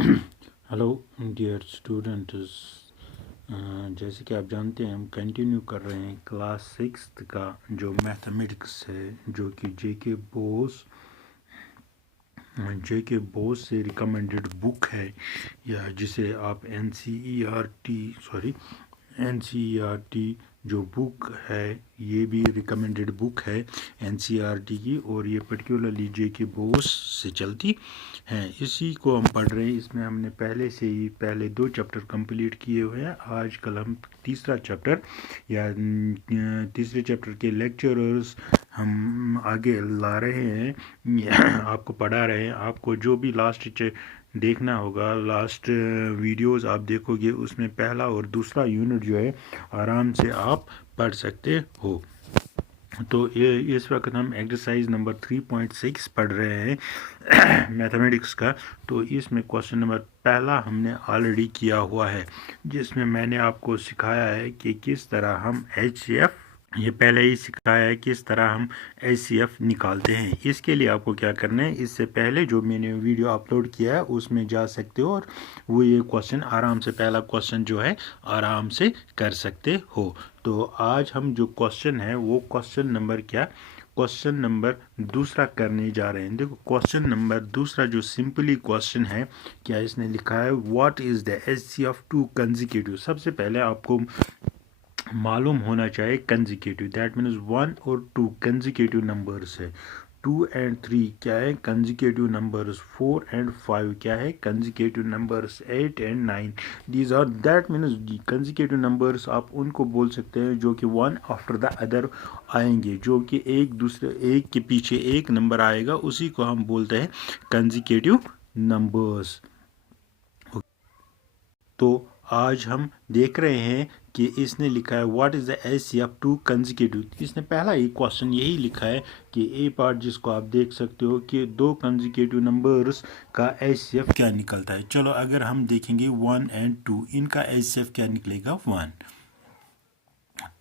Hello dear students. जैसे कि आप जानते हैं हम कंटिन्यू कर रहे हैं क्लास सिक्स्थ का जो मैथमेटिक्स है, जो कि जेके बोस से रिकमेंडेड बुक है, या जिसे आप एनसीईआरटी जो बुक है ये भी रिकमेंडेड बुक है एनसीईआरटी की, और ये पर्टिकुलरली जेके बोस से चलती हैं। इसी को हम पढ़ रहे हैं। इसमें हमने पहले 2 चैप्टर कंप्लीट किए हुए हैं। आज कल हम तीसरा चैप्टर या तीसरे चैप्टर के लेक्चरर्स हम आगे ला रहे हैं, आपको पढ़ा रहे हैं। आपको जो भी देखना होगा, लास्ट वीडियोस आप देखोगे, उसमें पहला और दूसरा यूनिट जो है आराम से आप पढ़ सकते हो। तो ये इस वक्त हम एक्सरसाइज नंबर 3.6 पढ़ रहे हैं मैथमेटिक्स का। तो इसमें क्वेश्चन नंबर पहला हमने ऑलरेडी किया हुआ है, जिसमें मैंने आपको सिखाया है कि किस तरह हम HCF, ये पहले ही सिखाया है किस तरह हम HCF निकालते हैं। इसके लिए आपको क्या करना है, इससे पहले जो मैंने वीडियो अपलोड किया है उसमें जा सकते हो और वो ये क्वेश्चन आराम से, पहला क्वेश्चन जो है आराम से कर सकते हो। तो आज हम जो क्वेश्चन है वो क्वेश्चन नंबर दूसरा करने जा रहे हैं। देखो क्वेश्चन नंबर दूसरा जो सिंपली क्वेश्चन है, क्या इसने लिखा है, what is the HCF to consecutive. सबसे पहले आपको मालूम होना चाहिए कंसेक्यूटिव, दैट मीन्स 1 और 2 कंसेक्यूटिव नंबर्स है। 2 एंड 3 क्या है, कंसेक्यूटिव नंबर्स। 4 एंड 5 क्या है, consecutive numbers. 8 and 9 these are, that means consecutive numbers आप उनको बोल सकते हैं जो कि वन आफ्टर द अदर आएंगे, जो कि एक के पीछे एक नंबर आएगा, उसी को हम बोलते हैं कंसेक्यूटिव नंबर्स। तो आज हम देख रहे हैं कि इसने लिखा है what is the HCF to consecutive. इसने पहला ही क्वेश्चन यही लिखा है कि ए पार्ट, जिसको आप देख सकते हो कि 2 कंसेक्यूटिव नंबर्स का HCF क्या निकलता है। चलो अगर हम देखेंगे 1 एंड 2, इनका HCF क्या निकलेगा, 1।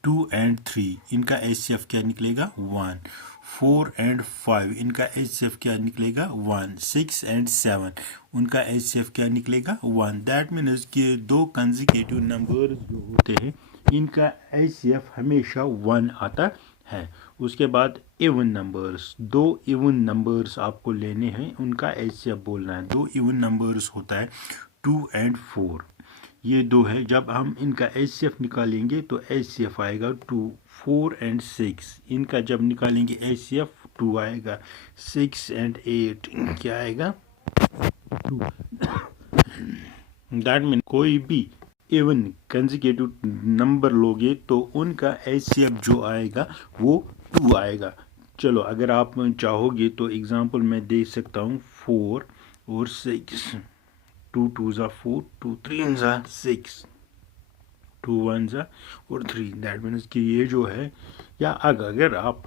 2 एंड 3 इनका HCF क्या निकलेगा, 1। 4 एंड 5 इनका HCF क्या निकलेगा, 1। 6 एंड 7 उनका HCF क्या निकलेगा, 1। दैट मीन्स कि 2 कंसेक्यूटिव नंबर्स जो होते हैं इनका HCF हमेशा 1 आता है। उसके बाद इवन नंबर्स, 2 इवन नंबर्स आपको लेने हैं, उनका HCF बोलना है। 2 इवन नंबर्स होता है 2 एंड 4, ये 2 है। जब हम इनका HCF निकालेंगे तो HCF आएगा 2। 4 एंड 6 इनका जब निकालेंगे HCF 2 आएगा। 6 एंड 8 क्या आएगा, 2। दैट मीन कोई भी इवन कंसेक्यूटिव नंबर लोगे तो उनका HCF जो आएगा वो 2 आएगा। चलो अगर आप चाहोगे तो एग्जांपल मैं दे सकता हूँ, 4 और 6, 2 2 ज़ा 4, 2 3 ज़ा 6, 2 1 ज़ा और 3। दैट मीन्स कि ये जो है, या अगर आप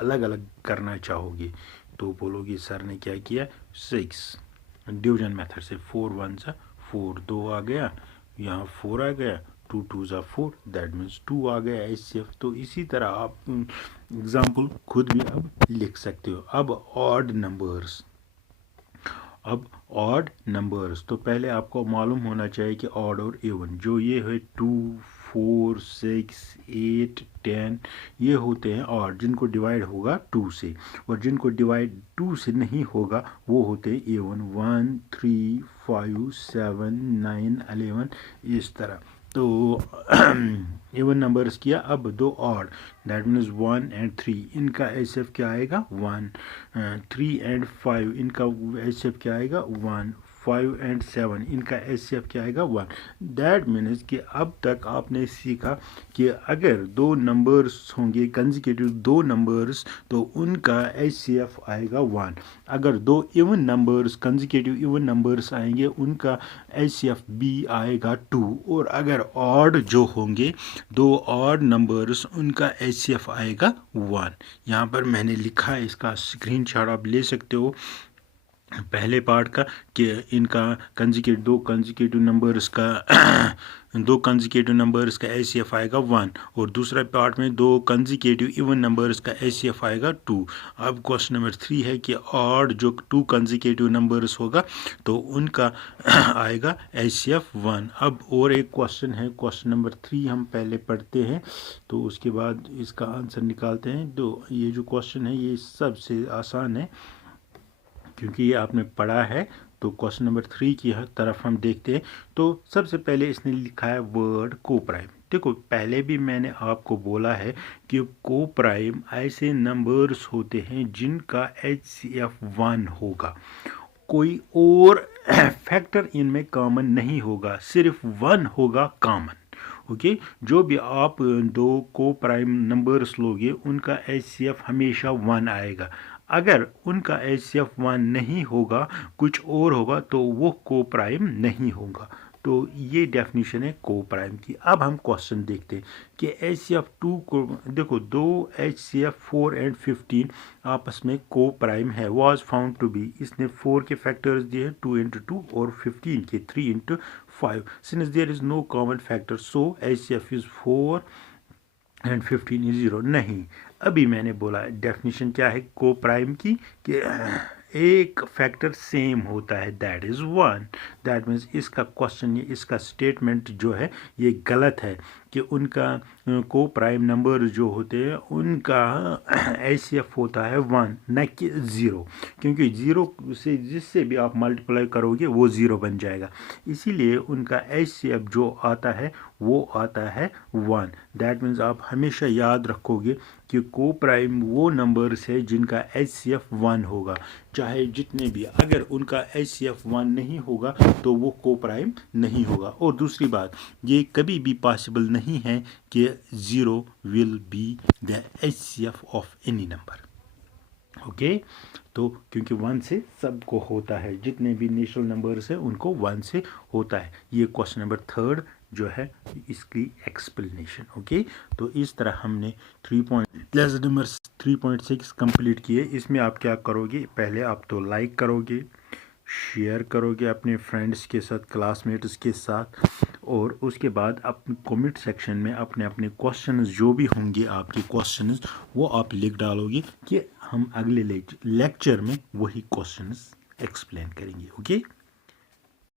अलग अलग करना चाहोगे तो बोलोगे सर ने क्या किया, 6 डिवीजन मेथड से, 4 1 ज़ा 4, 2 आ गया, यहाँ 4 आ गया, 2 2 ज़ा 4, दैट मीन्स 2 आ गया HCF। तो इसी तरह आप एग्जाम्पल खुद भी अब लिख सकते हो। अब ऑड नंबर्स, तो पहले आपको मालूम होना चाहिए कि ऑड और इवन, जो ये है 2 4 6 8 10, ये होते हैं ऑड, जिनको डिवाइड होगा 2 से, और जिनको डिवाइड 2 से नहीं होगा वो होते हैं इवन। 1 3 5 7 9 11, इस तरह। तो इवन नंबर्स किया। अब 2 ऑड, दैट मीन्स 1 एंड 3 इनका HCF क्या आएगा, 1। 3 एंड 5 इनका HCF क्या आएगा, 1। 5 एंड 7 इनका HCF क्या आएगा, 1। दैट मीन्स कि अब तक आपने सीखा कि अगर 2 नंबर्स होंगे कंसेक्यूटिव 2 नंबर्स तो उनका HCF आएगा 1। अगर 2 even numbers consecutive even numbers आएंगे उनका HCF भी आएगा 2। और अगर ऑड जो होंगे 2 ऑड नंबर्स उनका HCF आएगा 1। यहाँ पर मैंने लिखा है, इसका स्क्रीनशॉट आप ले सकते हो। पहले पार्ट का कि इनका दो कंजिक्यूटिव नंबर्स का दो कंजिक्यूटिव नंबर्स का एचसीएफ आएगा 1 और दूसरा पार्ट में दो कंजिक्यूटिव इवन नंबर्स का एचसीएफ आएगा 2। अब क्वेश्चन नंबर 3 है कि ऑड जो 2 कंजिक्यूटिव नंबर्स होगा तो उनका आएगा एचसीएफ 1। अब और एक क्वेश्चन है, क्वेश्चन नंबर 3 हम पहले पढ़ते हैं तो उसके बाद इसका आंसर निकालते हैं। तो ये जो क्वेश्चन है ये सबसे आसान है क्योंकि ये आपने पढ़ा है। तो क्वेश्चन नंबर 3 की तरफ हम देखते हैं। तो सबसे पहले इसने लिखा है वर्ड को प्राइम। देखो पहले भी मैंने आपको बोला है कि को प्राइम ऐसे नंबर्स होते हैं जिनका एचसीएफ 1 होगा, कोई और फैक्टर इनमें कॉमन नहीं होगा, सिर्फ 1 होगा कॉमन। ओके, जो भी आप दो को प्राइम नंबर्स लोगे उनका एचसीएफ हमेशा 1 आएगा। अगर उनका एचसीएफ 1 नहीं होगा, कुछ और होगा, तो वो को प्राइम नहीं होगा। तो ये डेफिनेशन है को प्राइम की। अब हम क्वेश्चन देखते हैं कि एचसीएफ 2 को देखो, दो एचसीएफ 4 एंड 15 आपस में को प्राइम है, वाज फाउंड टू बी। इसने 4 के फैक्टर्स दिए 2 इंटू 2 और 15 के 3 into 5। Since there is no common factor so HCF is 4 and 15 is 0। नहीं, अभी मैंने बोला डेफिनेशन क्या है को प्राइम की कि एक फैक्टर सेम होता है, दैट इज़ 1। दैट मीन्स इसका क्वेश्चन, ये इसका स्टेटमेंट जो है ये गलत है कि उनका को प्राइम नंबर जो होते हैं उनका एचसीएफ होता है 1 न कि 0, क्योंकि 0 से जिससे भी आप मल्टीप्लाई करोगे वो 0 बन जाएगा। इसीलिए उनका एचसीएफ जो आता है वो आता है 1। दैट मीन्स आप हमेशा याद रखोगे कि को प्राइम वो नंबर्स है जिनका एचसीएफ 1 होगा, चाहे जितने भी, अगर उनका एचसीएफ 1 नहीं होगा तो वो को प्राइम नहीं होगा। और दूसरी बात, ये कभी भी पॉसिबल नहीं है कि 0 will be the HCF of any number. Okay, तो क्योंकि 1 से सबको होता है, जितने भी नेचुरल नंबर्स हैं उनको 1 से होता है। ये क्वेश्चन नंबर 3 जो है इसकी एक्सप्लेनेशन। ओके, तो इस तरह हमने 3.6 कंप्लीट किए। इसमें आप क्या करोगे, पहले आप तो लाइक करोगे, शेयर करोगे अपने फ्रेंड्स के साथ, क्लासमेट्स के साथ, और उसके बाद अपने कमेंट सेक्शन में अपने अपने क्वेश्चंस जो भी होंगे आपके क्वेश्चंस वो आप लिख डालोगे कि हम अगले लेक्चर में वही क्वेश्चंस एक्सप्लेन करेंगे। ओके।